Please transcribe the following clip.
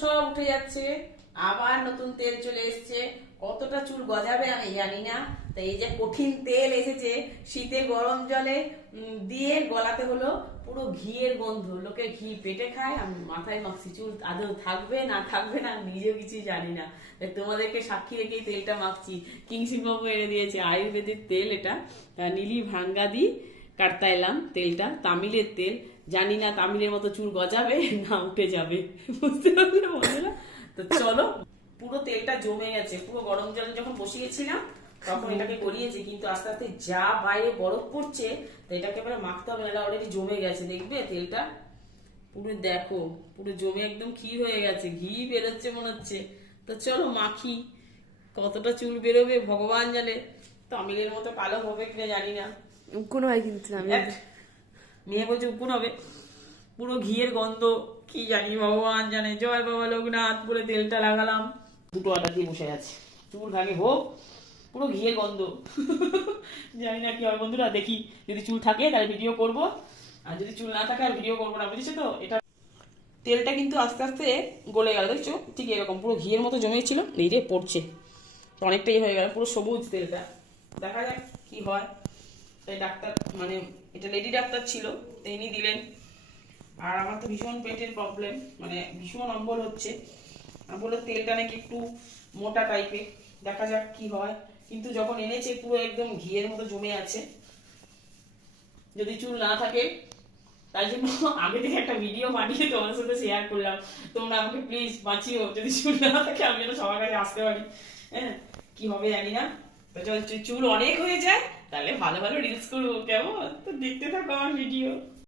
সব উঠে যাচ্ছে, আবার নতুন তেল চলে এসছে। কতটা চুল গজাবে আমি জানি না। তাই এই যে কঠিন তেল এসেছে, শীতে গরম জলে দিয়ে গলাতে হলো, পুরো ঘিয়ের গন্ধ। লোকে ঘি পেটে খায়, আমি মাথায় মাখছি। চুল আদৌ থাকবে না থাকবে না নিজেও কিছু জানি না। তাই তোমাদেরকে সাক্ষী রেখে তেলটা মাখছি। কিংসিং বাবু এনে দিয়েছে আয়ুর্বেদিক তেল, এটা নীলি ভাঙ্গাদি কাটতা এলাম। তেলটা তামিলের তেল, জানি না তামিলের মতো চুল গজাবে না উঠে যাবে, বুঝতে পারলে বন্ধুরা? তো চলো, পুরো তেলটা জমে গেছে। পুরো গরম জলে যখন বসিয়েছিলাম তখন এটাকে গলিয়েছি, কিন্তু আস্তে আস্তে যা বাইরে বরফ পড়ছে, তো এটাকে এবারে মাখতে হবে, না অলরেডি জমে গেছে। দেখবে তেলটা পুরো, দেখো পুরো জমে একদম ক্ষীর হয়ে গেছে, ঘি বেরোচ্ছে মনে হচ্ছে। তো চলো মাখি। কতটা চুল বেরোবে ভগবান জানে, তামিলের মতো কালো হবে কিনা জানি না। উকুন হয় কিন্তু মেয়ে বলছে উকুন হবে, পুরো ঘিয়ের গন্ধ, কি জানি ভগবান জানে। জয় বাবা লোকনাথ। পুরো তেলটা লাগালাম, দুটো আটা দিয়ে বসে আছে। চুল ভাগে হোক, পুরো ঘিয়ের গন্ধ। জানি না কি হবে বন্ধুরা, দেখি যদি চুল থাকে তাহলে ভিডিও করব, আর যদি চুল না থাকে আর ভিডিও করবো না, বুঝেছো তো? এটা তেলটা কিন্তু আস্তে আস্তে গলে গেল, দেখছো? ঠিক এরকম পুরো ঘিয়ের মতো জমেছিল, এই যে পড়ছে, তো অনেকটাই হয়ে গেল, পুরো সবুজ তেলটা। দেখা যাক কি হয়। তাই ডাক্তার, মানে এটা লেডি ডাক্তার ছিল, তিনি দিলেন। আর আমার তো ভীষণ পেটের প্রবলেম, মানে ভীষণ অম্বল হচ্ছে। বললো তেলটা নাকি একটু মোটা টাইপের, দেখা যাক কি হয়। কিন্তু যখন এনেছে পুরো একদম ঘিয়ের মতো জমে আছে। যদি চুল না থাকে, তাই জন্য আগে থেকে একটা ভিডিও বানিয়ে তোমাদের সাথে শেয়ার করলাম। তোমরা আমাকে প্লিজ বাঁচিও, যদি চুল না থাকে আমি যেন সবার কাছে আসতে পারি। হ্যাঁ, কি হবে জানি না। তো চুল অনেক হয়ে যায় তাহলে ভালো ভালো রিলস করবো, কেমন? তো দেখতে থাকো আমার ভিডিও।